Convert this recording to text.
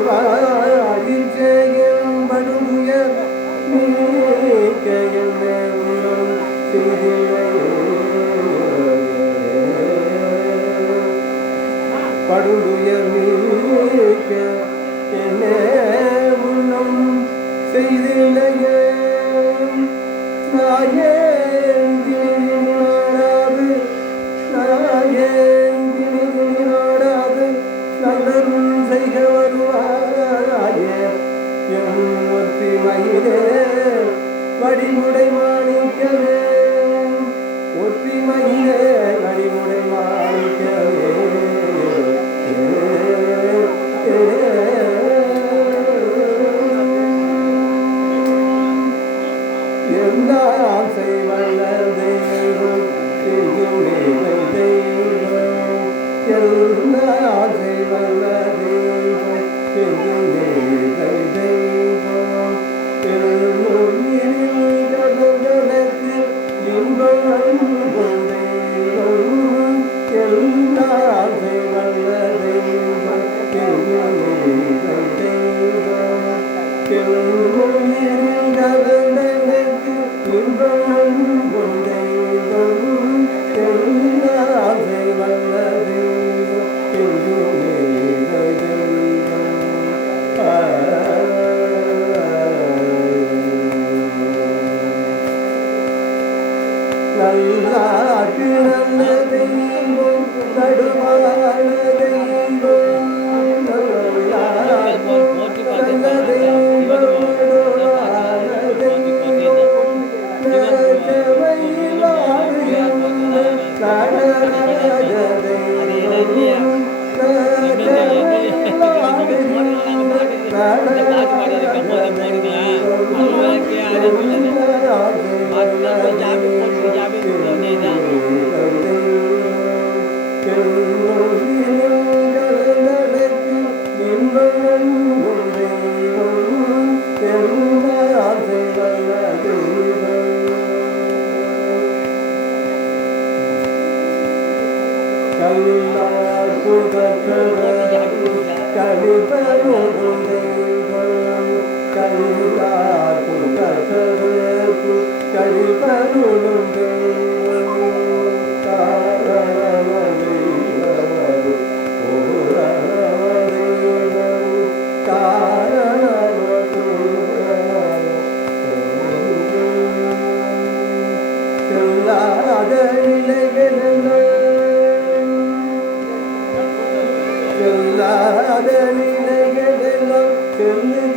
வருவாயில் செய்யும் படுய நீக்க என்ன படுய நீக்க என்ன உள்ளம் செய்திலையே நாயேந்தினாடாது நாயேந்தினாடாது நல்லருள் செய்க வருவாயே என் ஒத்தி மயிலே வடிமுடை மாணிக்கவே ஒத்தி மயிலே வடிமுடை மாணிக்கவே எல்லாம் செய்வல்ல தெய்வம் செய்யுமே தெய்வம் எல்லாம் செய்வல்ல தெய்வம் செய்யுமே தெய்வம் எழுநூறில் கடவுளுக்கு இன்பம் தெய்வம் எல்லாம் செய்வல்ல தெய்வம் செய்யுமே தெய்வம் எழுநூறில் கடவுளுக்கு இன்பம் தெய்வம் எல்லாம் செய்வல்ல தெய்வம் செய்யுமே நல்லாக்கு நல்ல தெய்வம் நடுவான தெய்வம் நல்லாக்கு நல்ல தெய்வம் நடுவான தெய்வம் நச்சவையிலாடுகின்ற நடராஜ தெய்வம் நச்சவையிலாடுகின்ற நடராஜ சொல்லாத நிலைகளெல்லாம் சொல்லு